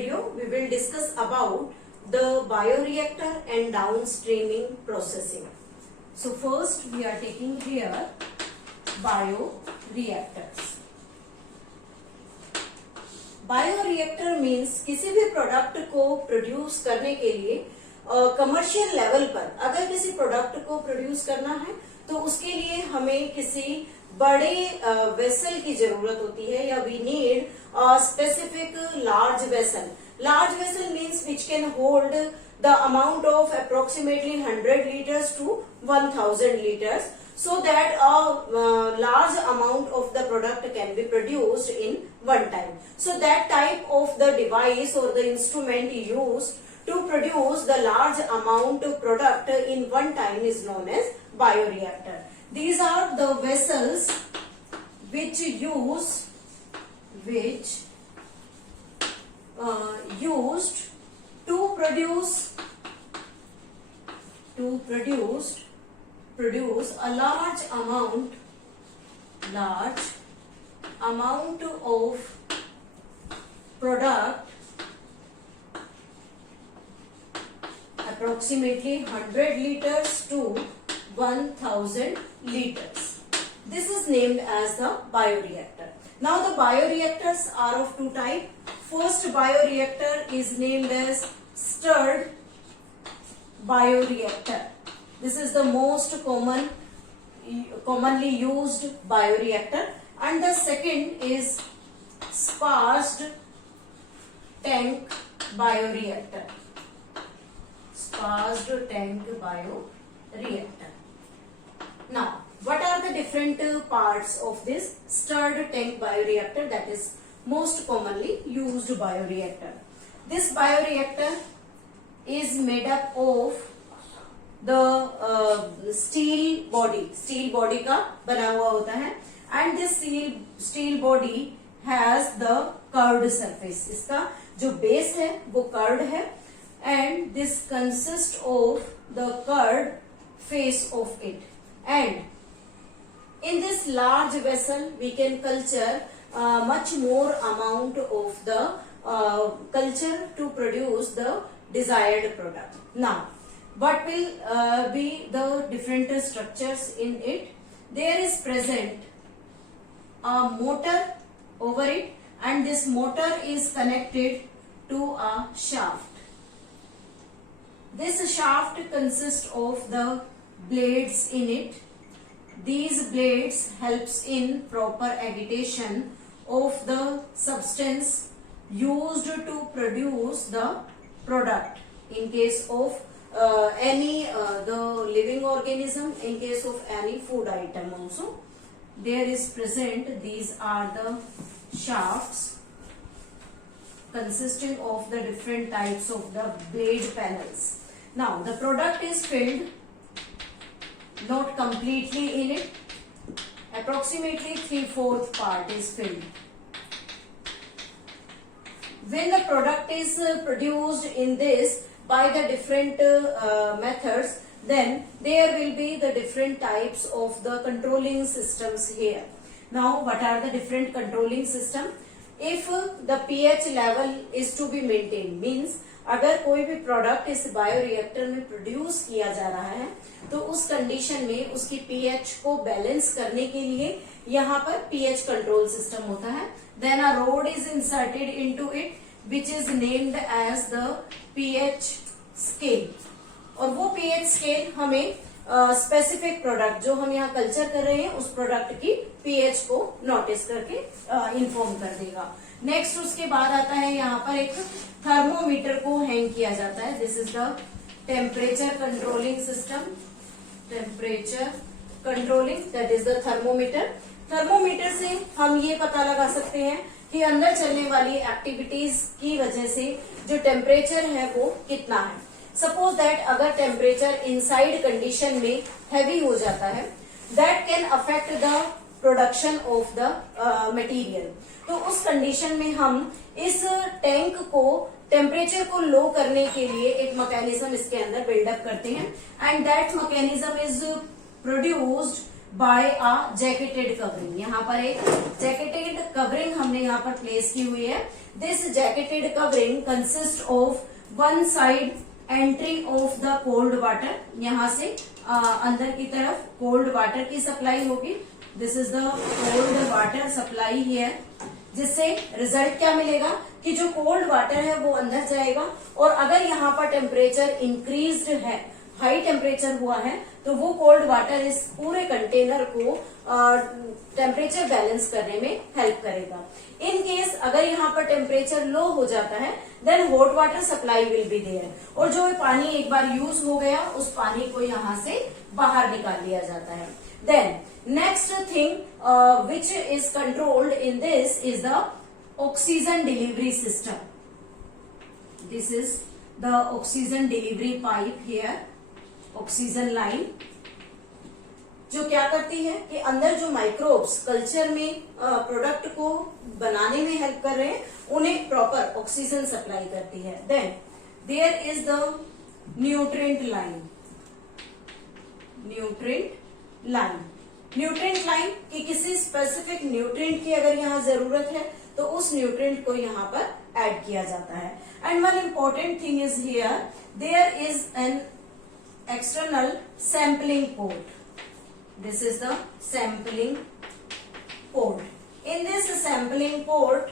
video, we will discuss about the bioreactor and downstreaming processing. So first we are taking here bioreactors. Bioreactor means किसी भी product को produce करने के लिए commercial level पर अगर किसी प्रोडक्ट को प्रोड्यूस करना है तो उसके लिए हमें किसी बड़े वेसल की जरूरत होती है या we need specific large vessel. Large vessel means which can hold the amount of approximately 100 liters to 1000 liters so that a large amount of the product can be produced in one time. So that type of the device or the instrument used to produce the large amount of product in one time is known as bioreactor. These are the vessels which used to produce a large amount of product, approximately 100 liters to 1000 liters. This is named as the bioreactor. Now the bioreactors are of two types. First bioreactor is named as stirred bioreactor. This is the most commonly used bioreactor, and the second is sparged tank bioreactor. Sparged tank bioreactor. Now, what are the different parts of this stirred tank bioreactor? That is most commonly used bioreactor. This bioreactor is made up of the steel body का बना हुआ होता है, and this steel body has the curved surface. इसका जो base है वो curved है, and this consists of the curved face of it. And in this large vessel we can culture much more amount of the culture to produce the desired product. Now what will be the different structures in it? There is present a motor over it, and this motor is connected to a shaft. This shaft consists of the blades in it. These blades helps in proper agitation of the substance used to produce the product. In case of any the living organism, in case of any food item also there is present. These are the shafts consisting of the different types of the blade panels. Now the product is filled, not completely in it, approximately 3/4 part is filled. When the product is produced in this by the different methods, then there will be the different types of the controlling systems here. Now what are the different controlling system? If the pH level is to be maintained, means अगर कोई भी product इस bioreactor में produce किया जा रहा है तो उस कंडीशन में उसकी पीएच को बैलेंस करने के लिए यहाँ पर पीएच कंट्रोल सिस्टम होता है. Then a rod is inserted into it which is named as the pH scale. और वो pH scale हमें स्पेसिफिक प्रोडक्ट जो हम यहाँ कल्चर कर रहे हैं उस प्रोडक्ट की pH को नोटिस करके इन्फॉर्म कर देगा. नेक्स्ट उसके बाद आता है यहाँ पर एक थर्मोमीटर को हैंग किया जाता है. This is the temperature controlling system. Temperature controlling, that is the thermometer. Thermometer से हम ये पता लगा सकते हैं कि अंदर चलने वाली एक्टिविटीज की वजह से जो टेम्परेचर है वो कितना है. सपोज दैट अगर टेम्परेचर इनसाइड कंडीशन में हैवी हो जाता है, that can affect the production of the material. तो उस कंडीशन में हम इस टैंक को टेम्परेचर को लो करने के लिए एक मैकेनिज्म इसके अंदर बिल्डअप करते हैं, and that mechanism is produced by a jacketed covering. यहाँ पर एक जैकेटेड कवरिंग हमने यहाँ पर प्लेस की हुई है। This jacketed covering consist of one side entry of the cold water, यहाँ से अंदर की तरफ कोल्ड वाटर की सप्लाई होगी। This is the cold water supply here, जिससे रिजल्ट क्या मिलेगा कि जो कोल्ड वाटर है वो अंदर जाएगा, और अगर यहाँ पर टेम्परेचर इंक्रीज्ड है, हाई टेम्परेचर हुआ है, तो वो कोल्ड वाटर इस पूरे कंटेनर को टेम्परेचर बैलेंस करने में हेल्प करेगा। इन केस अगर यहाँ पर टेम्परेचर लो हो जाता है, then hot water supply will be there, और जो पानी एक बार यूज हो गया उस पानी को यहाँ से बाहर निकाल लिया जाता है। Then next thing which is controlled in this is the oxygen delivery system. This is the oxygen delivery pipe here, oxygen line, जो क्या करती है कि अंदर जो माइक्रोब्स कल्चर में प्रोडक्ट को बनाने में हेल्प कर रहे हैं, उन्हें प्रॉपर ऑक्सीजन सप्लाई करती है। Then there is the nutrient line, nutrient line, nutrient line कि किसी स्पेसिफिक न्यूट्रिएंट की अगर यहाँ जरूरत है तो उस न्यूट्रिएंट को यहाँ पर ऐड किया जाता है। And one important thing is here, there is an external sampling port. This is the sampling port. In this sampling port,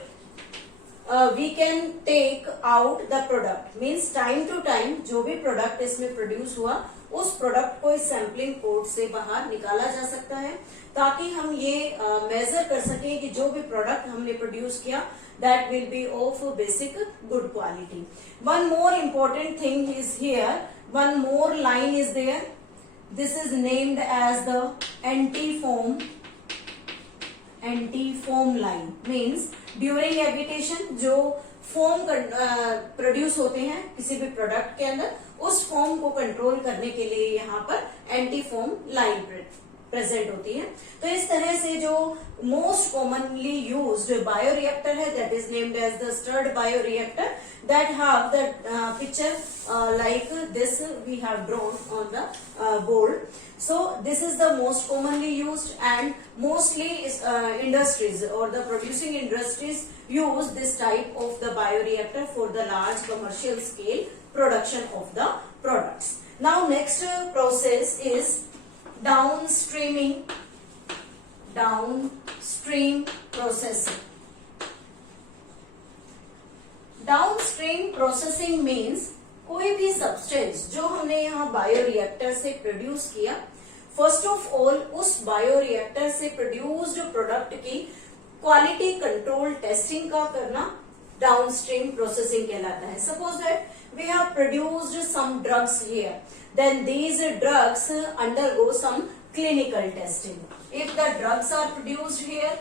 we can take out the product. Means time to time जो भी product इसमें produce हुआ, उस product को इस sampling port से बाहर निकाला जा सकता है, ताकि हम ये measure कर सकें कि जो भी product हमने produce किया, that will be of basic good quality. One more important thing is here. One more line is there. This is named as the anti-foam. Anti-foam line means during agitation जो foam produce होते हैं किसी भी product के अंदर, उस foam को control करने के लिए यहाँ पर एंटी फोम लाइन प्रेजेंट होती है। तो इस तरह से जो मोस्ट कॉमनली यूज्ड बायोरिएक्टर है, that is named as the stirred bioreactor, that have the picture like this we have drawn on the board. So this is the most commonly used, and mostly industries or the producing industries use this type of the bioreactor for the large commercial scale production of the products. Now next process is downstream processing. Downstream processing means कोई भी substance जो हमने यहाँ bioreactor से produce किया, first of all उस bioreactor से produced product की क्वालिटी कंट्रोल टेस्टिंग का करना डाउनस्ट्रीम प्रोसेसिंग कहलाता है। Suppose that we have produced some drugs here, then these drugs undergo some clinical testing. If the drugs are produced here,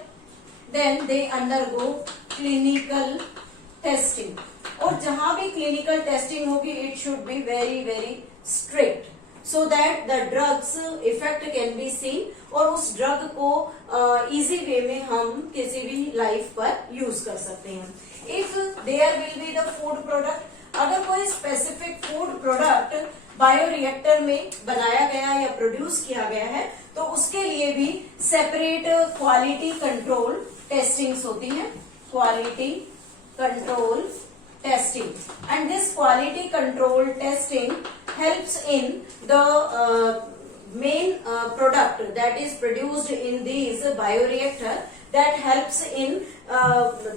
then they undergo clinical testing, और जहां भी clinical testing होगी it should be very very strict so that the drugs effect can be seen, और उस drug को easy way में हम किसी भी लाइफ पर यूज कर सकते हैं। If there will be the food product, अगर कोई स्पेसिफिक फूड प्रोडक्ट बायोरिएक्टर में बनाया गया या प्रोड्यूस किया गया है, तो उसके लिए भी सेपरेट क्वालिटी कंट्रोल टेस्टिंग्स होती हैं, quality control testing, and this quality control testing helps in the main product that is produced in these bioreactor, that helps in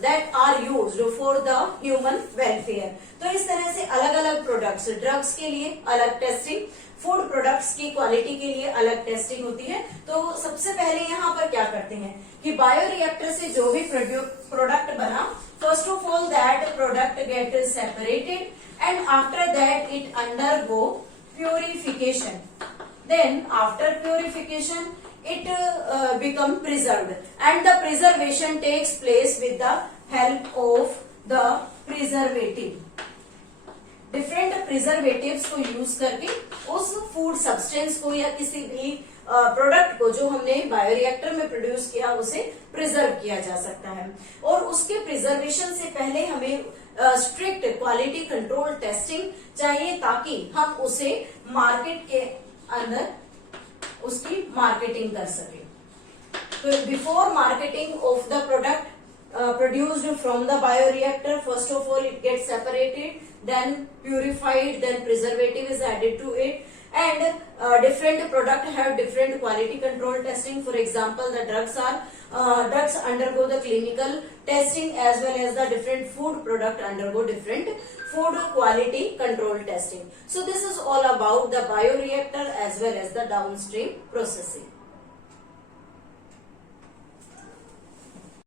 that are used for the human welfare. तो इस तरह से अलग अलग products, drugs के लिए अलग testing, food products की क्वालिटी के लिए अलग टेस्टिंग होती है। तो सबसे पहले यहाँ पर क्या करते हैं कि बायोरिएक्टर से जो भी प्रोडक्ट बना, first of all that product get separated, and after that it undergo purification. Then after purification it become preserved, and the preservation takes place with the help of the preservative. Different preservatives को use करके उस food substance को या किसी भी product को जो हमने बायोरिएक्टर में प्रोड्यूस किया उसे प्रिजर्व किया जा सकता है। और उसके प्रिजर्वेशन से पहले हमें स्ट्रिक्ट क्वालिटी कंट्रोल टेस्टिंग चाहिए, ताकि हम उसे मार्केट के अंदर उसकी मार्केटिंग कर सके। before marketing of the product produced from the bioreactor, first of all it gets separated, then purified, then preservative is added to it, and different product have different quality control testing. For example, the drugs undergo the clinical testing, as well as the different food product undergo different food quality control testing. So this is all about the bioreactor as well as the downstream processing.